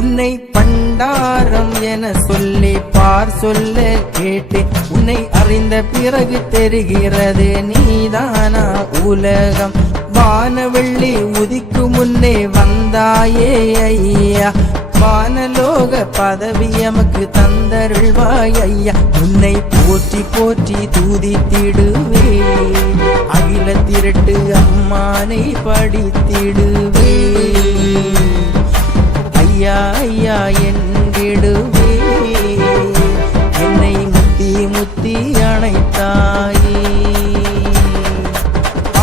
உன்னை பண்டாரம் என சொல்லி பார் சொல்ல கேட்டேன். உன்னை அறிந்த பிறகு தெரிகிறது நீதானா உலகம். வானவெள்ளி உதிக்கும் முன்னே வந்தாயே ஐயா, வானலோக பதவி எமக்கு தந்தருள்வாய் ஐயா. உன்னை போற்றி போற்றி துதித்திடுவே, அகில திரட்டு அம்மானை படித்திடுவே. ஐயா ஐயா என்றிடுவே, என்னை முத்தி முத்தி அணைத்தாயே.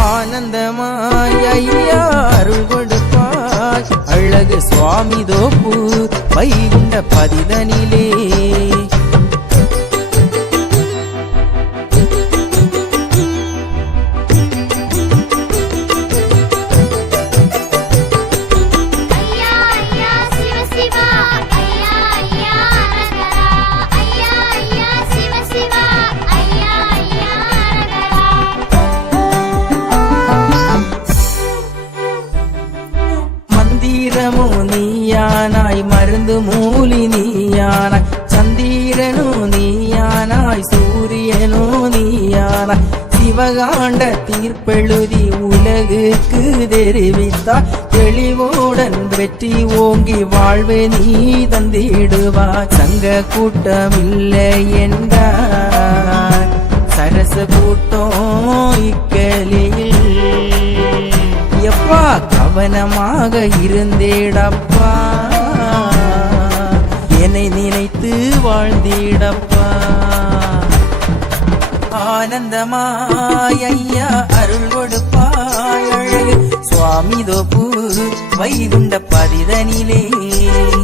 ஆனந்தமாய் ஐயா அருள் கொடுப்பாய், அழகு சுவாமி தோப்பு வைகுண்ட பதிதனிலே. மந்திரமோ நீயானாய், மருந்து மூலி நீயானாய், சந்திரனோ நீயானாய், சூரியனோ நீயானாய். சிவகாண்ட தீர்ப்பெழுதி உலகுக்கு தெரிவித்தாய், தெளிவுடன் வெற்றி ஓங்கி வாழ்வே நீ தந்திடுவாய். சங்க கூட்டமில்லை என்றார், சரச கூட்டம் இக்கலியில். எப்பா கவனமாக இருந்தேடப்பா, என்னை நினைத்து வாழ்ந்திடப்பா. ஆனந்தமாய் ஐயா அருள் கொடுப்பாய், அழகு சுவாமி தோப்பு வைகுண்ட பதிதனிலே.